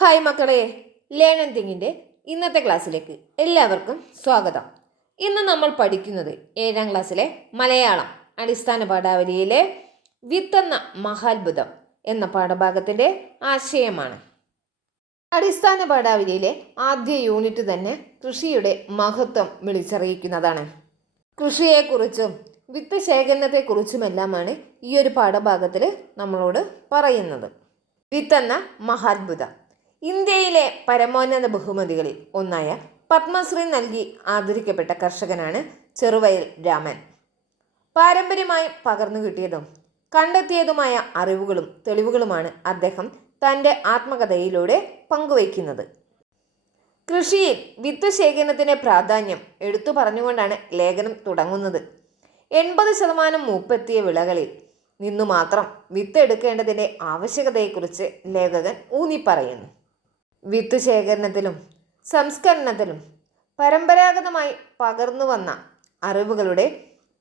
Hi മക്കളെ learn and തിങ്ങിന്റെ ഇന്നത്തെ ക്ലാസ്സിലേക്ക് എല്ലാവർക്കും സ്വാഗതം. ഇന്ന് നമ്മൾ പഠിക്കുന്നത് ഏഴാം ക്ലാസ്സിലെ മലയാളം അടിസ്ഥാന പാഠാവലിയിലെ വിത്തെന്ന മഹാത്ഭുതം എന്ന പാഠഭാഗത്തിന്റെ ആശയമാണ്. അടിസ്ഥാന പാഠാവലിയിലെ ആദ്യ യൂണിറ്റ് തന്നെ കൃഷിയുടെ മഹത്വം വിളിച്ചറിയിക്കുന്നതാണ്. കൃഷിയെക്കുറിച്ചും വിത്ത് ശേഖരണത്തെക്കുറിച്ചുമെല്ലാമാണ് ഈ ഒരു പാഠഭാഗത്തിൽ നമ്മളോട് പറയുന്നത്. വിത്തെന്ന മഹാത്ഭുതം. ഇന്ത്യയിലെ പരമോന്നത ബഹുമതികളിൽ ഒന്നായ പത്മശ്രീ നൽകി ആദരിക്കപ്പെട്ട കർഷകനാണ് ചെറുവയൽ രാമൻ. പാരമ്പര്യമായി പകർന്നു കിട്ടിയതും കണ്ടെത്തിയതുമായ അറിവുകളും തെളിവുകളുമാണ് അദ്ദേഹം തന്റെ ആത്മകഥയിലൂടെ പങ്കുവയ്ക്കുന്നത്. കൃഷിയിൽ വിത്ത് ശേഖരണത്തിന്റെ പ്രാധാന്യം എടുത്തു പറഞ്ഞുകൊണ്ടാണ് ലേഖനം തുടങ്ങുന്നത്. എൺപത് ശതമാനം മൂപ്പെത്തിയ വിളകളിൽ നിന്നു മാത്രം വിത്ത് എടുക്കേണ്ടതിന്റെ ആവശ്യകതയെക്കുറിച്ച് ലേഖകൻ ഊന്നിപ്പറയുന്നു. വിത്ത് ശേഖരണത്തിലും സംസ്കരണത്തിലും പരമ്പരാഗതമായി പകർന്നു വന്ന അറിവുകളുടെ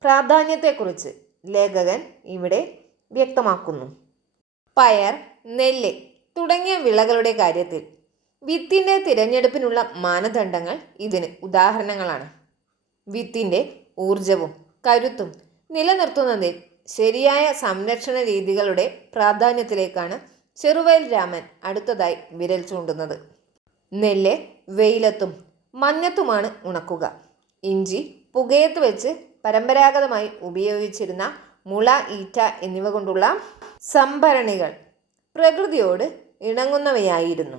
പ്രാധാന്യത്തെക്കുറിച്ച് ലേഖകൻ ഇവിടെ വ്യക്തമാക്കുന്നു. പയർ നെല്ല് തുടങ്ങിയ വിളകളുടെ കാര്യത്തിൽ വിത്തിന്റെ തിരഞ്ഞെടുപ്പിനുള്ള മാനദണ്ഡങ്ങൾ ഇതിന് ഉദാഹരണങ്ങളാണ്. വിത്തിന്റെ ഊർജവും കരുത്തും നിലനിർത്തുന്നതിൽ ശരിയായ സംരക്ഷണ രീതികളുടെ പ്രാധാന്യത്തിലേക്കാണ് ചെറുവയൽ രാമൻ അടുത്തതായി വിരൽ ചൂണ്ടുന്നത്. നെല്ല് വെയിലത്തും മഞ്ഞത്തുമാണ് ഉണക്കുക. ഇഞ്ചി പുകയത്ത് വെച്ച് പരമ്പരാഗതമായി ഉപയോഗിച്ചിരുന്ന മുള ഈറ്റ എന്നിവ കൊണ്ടുള്ള സംഭരണികൾ പ്രകൃതിയോട് ഇണങ്ങുന്നവയായിരുന്നു.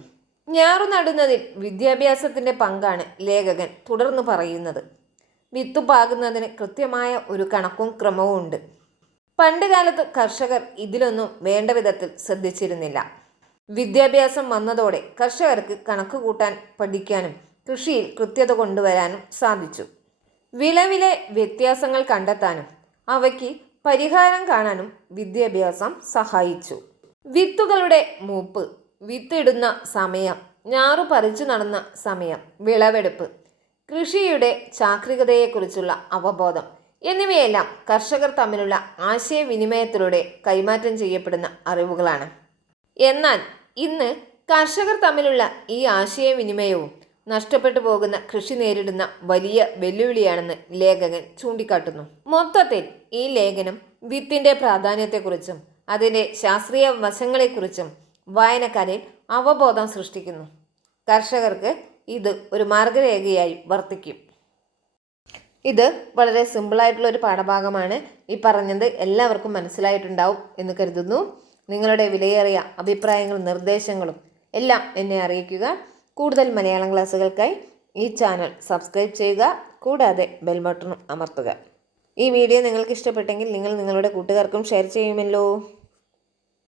ഞാറു നടുന്നതിൽ വിദ്യാഭ്യാസത്തിന്റെ പങ്കാണ് ലേഖകൻ തുടർന്ന് പറയുന്നത്. വിത്തുപാകുന്നതിന് കൃത്യമായ ഒരു കണക്കും ക്രമവും ഉണ്ട് പണ്ട് കാലത്ത് കർഷകർ ഇതിലൊന്നും വേണ്ട വിധത്തിൽ ശ്രദ്ധിച്ചിരുന്നില്ല. വിദ്യാഭ്യാസം വന്നതോടെ കർഷകർക്ക് കണക്ക് കൂട്ടാൻ പഠിക്കാനും കൃഷിയിൽ കൃത്യത കൊണ്ടുവരാനും സാധിച്ചു. വിളവിലെ വ്യത്യാസങ്ങൾ കണ്ടെത്താനും അവയ്ക്ക് പരിഹാരം കാണാനും വിദ്യാഭ്യാസം സഹായിച്ചു. വിത്തുകളുടെ മൂപ്പ് വിത്തിടുന്ന സമയം ഞാറു പറിച്ചു നടന്ന സമയം വിളവെടുപ്പ് കൃഷിയുടെ ചാക്രികതയെക്കുറിച്ചുള്ള അവബോധം എന്നിവയെല്ലാം കർഷകർ തമ്മിലുള്ള ആശയവിനിമയത്തിലൂടെ കൈമാറ്റം ചെയ്യപ്പെടുന്ന അറിവുകളാണ്. എന്നാൽ ഇന്ന് കർഷകർ തമ്മിലുള്ള ഈ ആശയവിനിമയവും നഷ്ടപ്പെട്ടു പോകുന്ന കൃഷി നേരിടുന്ന വലിയ വെല്ലുവിളിയാണെന്ന് ലേഖകൻ ചൂണ്ടിക്കാട്ടുന്നു. മൊത്തത്തിൽ ഈ ലേഖനം വിത്തിന്റെ പ്രാധാന്യത്തെക്കുറിച്ചും അതിന്റെ ശാസ്ത്രീയ വശങ്ങളെക്കുറിച്ചും വായനക്കാരിൽ അവബോധം സൃഷ്ടിക്കുന്നു. കർഷകർക്ക് ഇത് ഒരു മാർഗരേഖയായി വർത്തിക്കും. ഇത് വളരെ സിമ്പിളായിട്ടുള്ള ഒരു പാഠഭാഗമാണ്. ഈ പറഞ്ഞത് എല്ലാവർക്കും മനസ്സിലായിട്ടുണ്ടാവും എന്ന് കരുതുന്നു. നിങ്ങളുടെ വിലയേറിയ അഭിപ്രായങ്ങളും നിർദ്ദേശങ്ങളും എല്ലാം എന്നെ അറിയിക്കുക. കൂടുതൽ മലയാളം ക്ലാസ്സുകൾക്കായി ഈ ചാനൽ സബ്സ്ക്രൈബ് ചെയ്യുക. കൂടാതെ ബെൽ ബട്ടണും അമർത്തുക. ഈ വീഡിയോ നിങ്ങൾക്ക് ഇഷ്ടപ്പെട്ടെങ്കിൽ നിങ്ങൾ നിങ്ങളുടെ കൂട്ടുകാർക്കും ഷെയർ ചെയ്യുമല്ലോ.